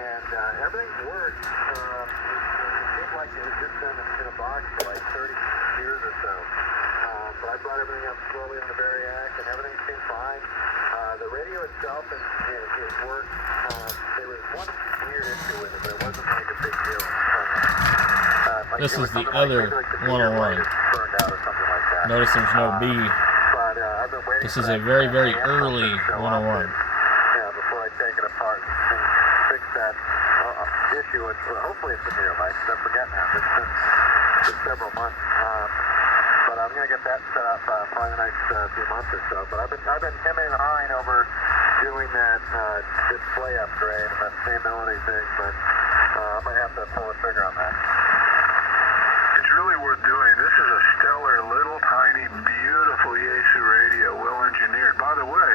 and everything worked. It seemed like it had just been in a box for like 30 years or so. But I brought everything up slowly on the Variac, and everything seemed fine. The radio itself, it worked. There was one weird issue with it, but it wasn't like a big deal. This is the other 101. Notice there's no B. This is a very, very early 101. Before I take it apart and fix that issue, hopefully it's a new mic, because I forget now. It's been several months. But I'm going to get that set up probably the next few months or so. But I've been hemming and hawing over doing that display upgrade and that stability thing, but I might have to pull the trigger on that. It's really worth doing. This is a stellar, little, tiny, beautiful Yaesu radio, well engineered. By the way,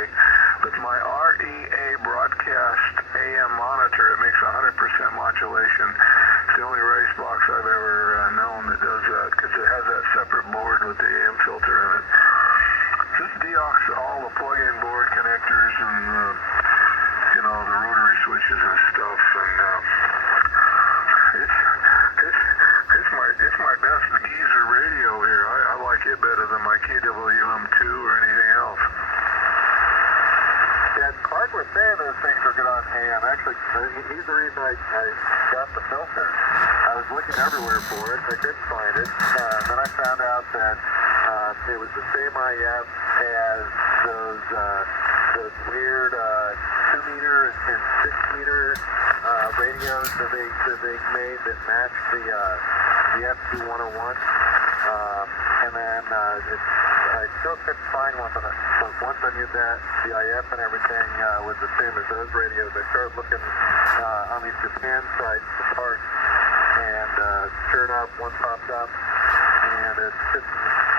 with my REA broadcast AM monitor, it makes 100% modulation. It's the only race box I've ever known that does that, because it has that separate board with the AM filter in it. This deox all the plug-in board connectors and the rotary switches and stuff, and it's my best geezer radio here. I like it better than my KWM2 or anything else. Yeah, Clark was saying those things are good on AM. Actually, he's the reason I got the filter. I was looking everywhere for it. I couldn't find it. Then I found out that it was the same IF as those weird 2-meter and 6-meter radios that they made that matched the FT-101. And then I still couldn't find one, but once I knew that the IF and everything was the same as those radios, I started looking on these Japan sites for parts, and sure enough, one popped up, and it's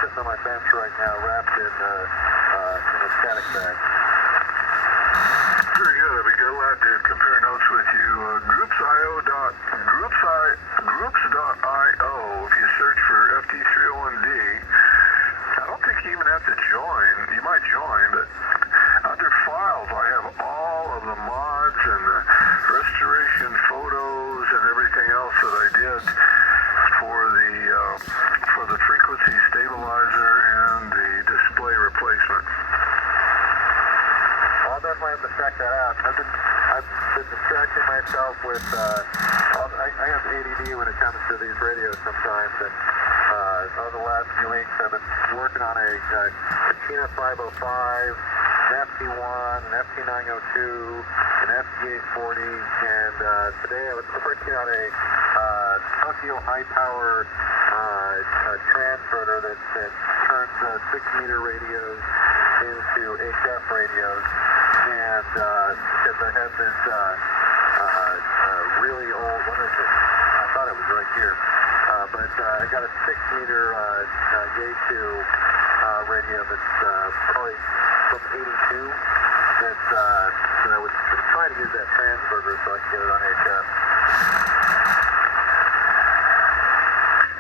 sitting on my bench right now, wrapped in a static bag. Very good. I'd be glad to compare notes with you. Groups.io. If you search for FT-101D, I don't think you even have to join. You might join, but under files, I have all of the mods and the restoration photos and everything else that I did for the frequency stabilizer and the display replacement. I'll definitely have to check that out. I've been distracting myself with, I have ADD when it comes to these radios sometimes, and over the last few weeks I've been working on a Katina 505, an FT-1, an FT-902, an FT-840, and today I was working on a Tokyo high-power transverter that turns 6-meter radios into HF radios, and because I had this really old, what is it? I thought it was right here, but I got a 6-meter Yaesu radio that's probably from 82 that I was trying to use that transverter so I could get it on HF.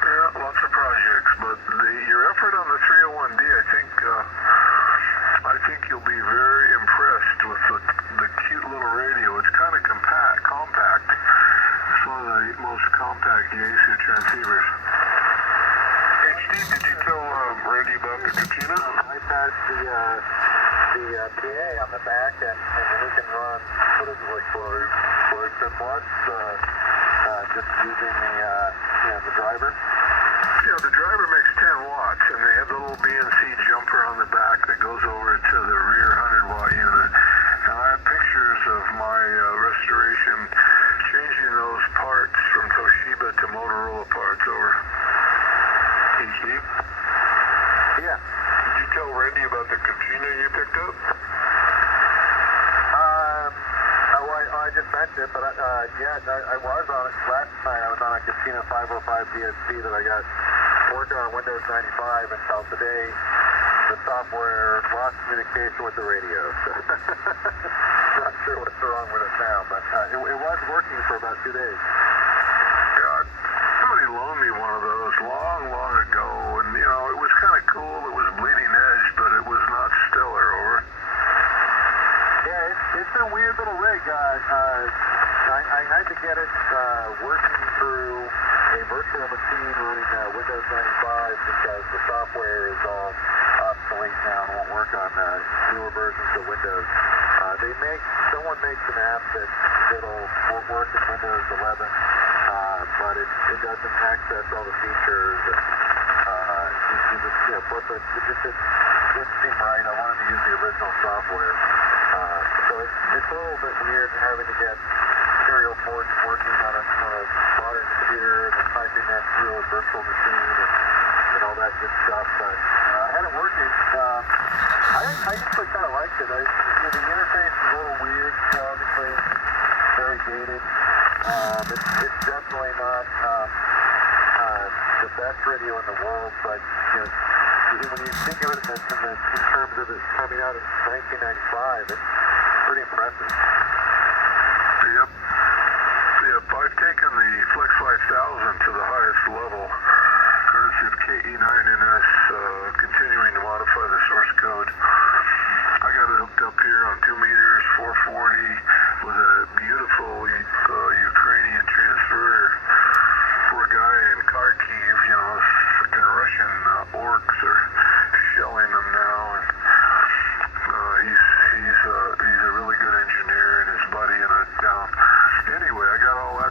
Yeah, lots of projects, but your effort on the 301D, I think you'll be very impressed with the cute little radio. It's kind of compact. It's one of the most compact Yaesu transceivers. HD, did you tell Randy about the Katina? I passed the PA on the back, and he can run, what is it, like 10 watts, just using the driver. Yeah, the driver makes 10 watts, and they have the little BNC jumper on the back that goes over to the rear 100-watt unit. And I have pictures of my restoration changing those parts from Toshiba to Motorola parts over. Hey, Steve? Yeah. Did you tell Randy about the Katina you picked up? I just mentioned it, but I was on it last night. I was on a Katina 505 DSP that I got working on Windows 95 until today. The software lost communication with the radio. Not sure what's wrong with it now, but it was working for about 2 days. Yeah, somebody loaned me one of those long ago, and it was kind of cool. It was bleeding edge, but it was not stellar. Over. Yeah, it's a weird little rig. I tried to get it working through a virtual machine running Windows 95 because the software is all obsolete now and won't work on newer versions of Windows. Someone makes an app that'll work in Windows 11, but it doesn't access all the features. Plus it just didn't seem right. I wanted to use the original software. So it's a little bit weird having to get serial ports working on a modern computer and then typing that through a virtual machine and all that good stuff. But I had it working. I actually kind of liked it. The interface is a little weird, obviously very dated. It's definitely not the best radio in the world, but when you think of it in terms of it coming out in 1995, it's pretty impressive. Yep. I've taken the Flex 5000 to the highest level, courtesy of KE9NS, continuing to modify the source code. I got it hooked up here on 2 meters, 440, with a beautiful Ukrainian transverter for a guy in Kharkiv. Freaking Russian orcs are shelling them now, and he's a really good engineer, and his buddy in a town. Anyway, I got all